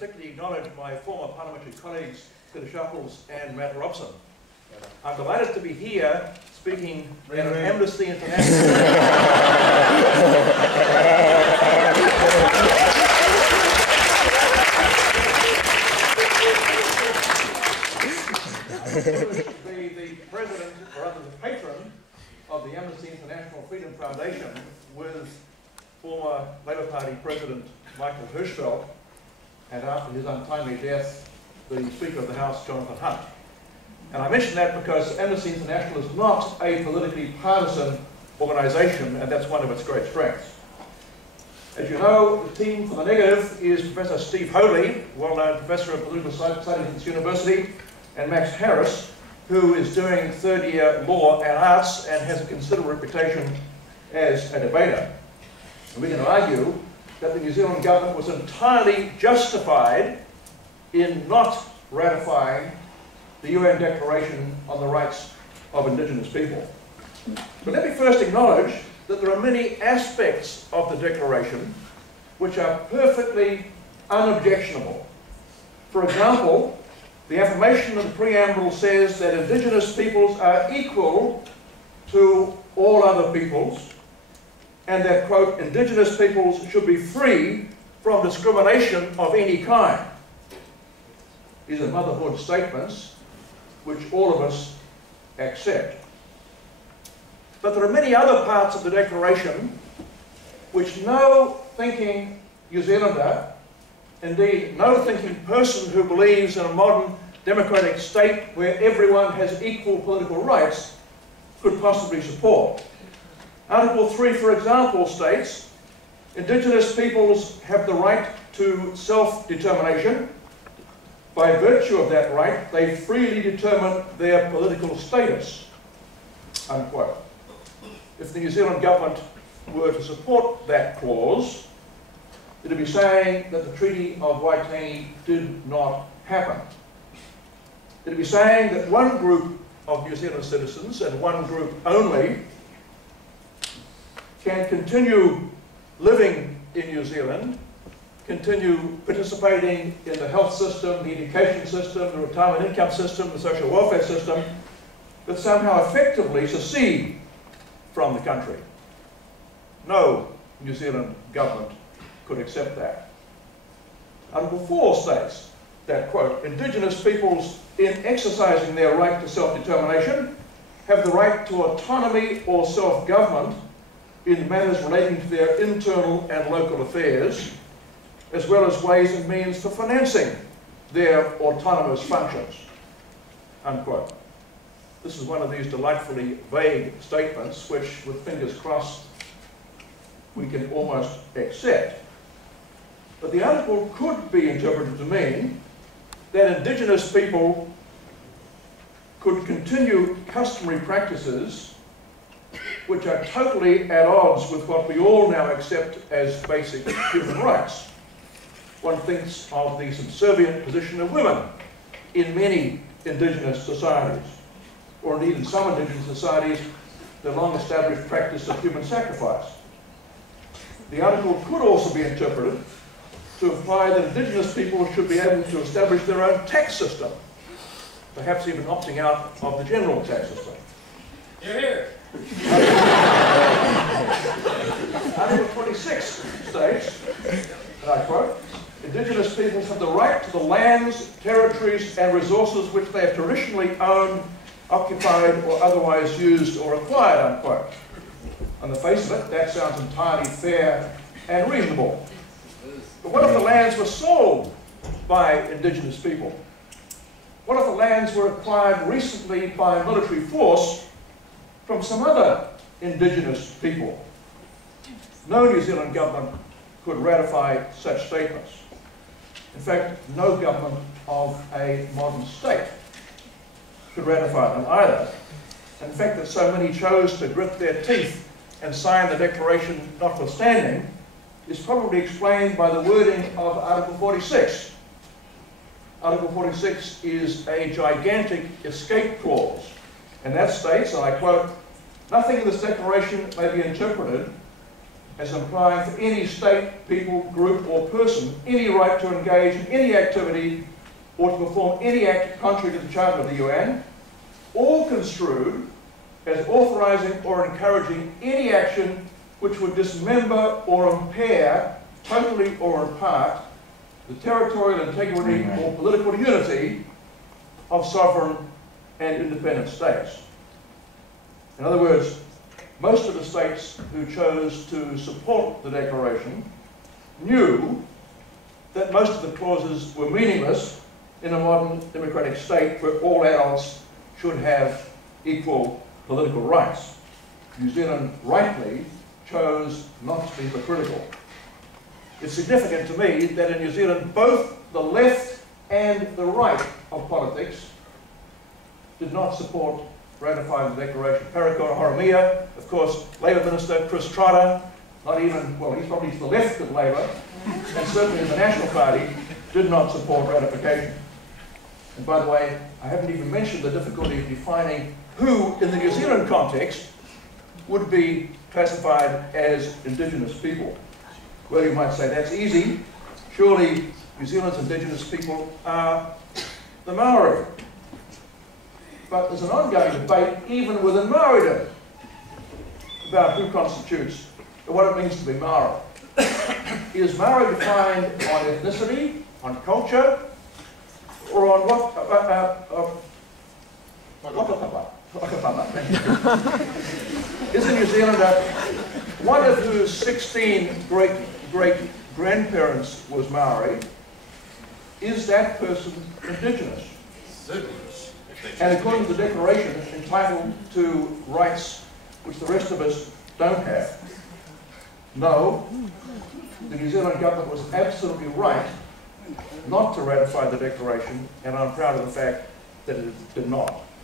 particularly acknowledge my former parliamentary colleagues, Peter Sharples and Matt Robson. I'm delighted to be here speaking at an Amnesty International. the president, or rather the patron, of the Amnesty International Freedom Foundation with former Labour Party President Michael Hirschfeld, and after his untimely death, the Speaker of the House, Jonathan Hunt. And I mention that because Amnesty International is not a politically partisan organisation, and that's one of its great strengths. As you know, the team for the negative is Professor Steve Hoadley, well-known Professor of Political Studies at this university, and Max Harris, who is doing third-year law and arts and has a considerable reputation as a debater. And we can argue that the New Zealand government was entirely justified in not ratifying the UN Declaration on the Rights of Indigenous People. But let me first acknowledge that there are many aspects of the Declaration which are perfectly unobjectionable. For example, the affirmation of the preamble says that Indigenous peoples are equal to all other peoples, and that, quote, Indigenous peoples should be free from discrimination of any kind. These are motherhood statements which all of us accept. But there are many other parts of the Declaration which no thinking New Zealander, indeed no thinking person who believes in a modern democratic state where everyone has equal political rights, could possibly support. Article 3, for example, states, Indigenous peoples have the right to self-determination. By virtue of that right, they freely determine their political status, unquote. If the New Zealand government were to support that clause, it would be saying that the Treaty of Waitangi did not happen. It would be saying that one group of New Zealand citizens, and one group only, can continue living in New Zealand, continue participating in the health system, the education system, the retirement income system, the social welfare system, but somehow effectively secede from the country. No New Zealand government could accept that. Article 4 states that, quote, Indigenous peoples in exercising their right to self-determination have the right to autonomy or self-government in matters relating to their internal and local affairs, as well as ways and means for financing their autonomous functions, unquote. This is one of these delightfully vague statements which, with fingers crossed, we can almost accept. But the article could be interpreted to mean that Indigenous people could continue customary practices which are totally at odds with what we all now accept as basic human rights. One thinks of the subservient position of women in many Indigenous societies, or indeed in some Indigenous societies, the long-established practice of human sacrifice. The article could also be interpreted to imply that Indigenous people should be able to establish their own tax system, perhaps even opting out of the general tax system. You're here. Article 26 states, and I quote, Indigenous peoples have the right to the lands, territories and resources which they have traditionally owned, occupied or otherwise used or acquired, unquote. On the face of it, that sounds entirely fair and reasonable. But what if the lands were sold by Indigenous people? What if the lands were acquired recently by military force from some other Indigenous people? No New Zealand government could ratify such statements. In fact, no government of a modern state could ratify them either. In fact, that so many chose to grit their teeth and sign the Declaration notwithstanding is probably explained by the wording of Article 46. Article 46 is a gigantic escape clause, and that states, and I quote, nothing in this declaration may be interpreted as implying for any state, people, group or person any right to engage in any activity or to perform any act contrary to the Charter of the UN, or construed as authorising or encouraging any action which would dismember or impair, totally or in part, the territorial integrity or political unity of sovereign and independent states. In other words, most of the states who chose to support the Declaration knew that most of the clauses were meaningless in a modern democratic state where all adults should have equal political rights. New Zealand rightly chose not to be hypocritical. It's significant to me that in New Zealand both the left and the right of politics did not support ratifying the Declaration. Parakora Horomia, of course, Labour Minister Chris Trotter, not even, well, he's probably to the left of Labour, and certainly in the National Party, did not support ratification. And by the way, I haven't even mentioned the difficulty of defining who, in the New Zealand context, would be classified as Indigenous people. Well, you might say that's easy. Surely New Zealand's Indigenous people are the Maori. But there's an ongoing debate, even within Maoridom, about who constitutes and what it means to be Maori. Is Maori defined on ethnicity, on culture, or on what? Is a New Zealander one of whose 16 great-grandparents was Maori? Is that person Indigenous? And according to the Declaration, entitled to rights which the rest of us don't have? No. The New Zealand government was absolutely right not to ratify the Declaration, and I'm proud of the fact that it did not.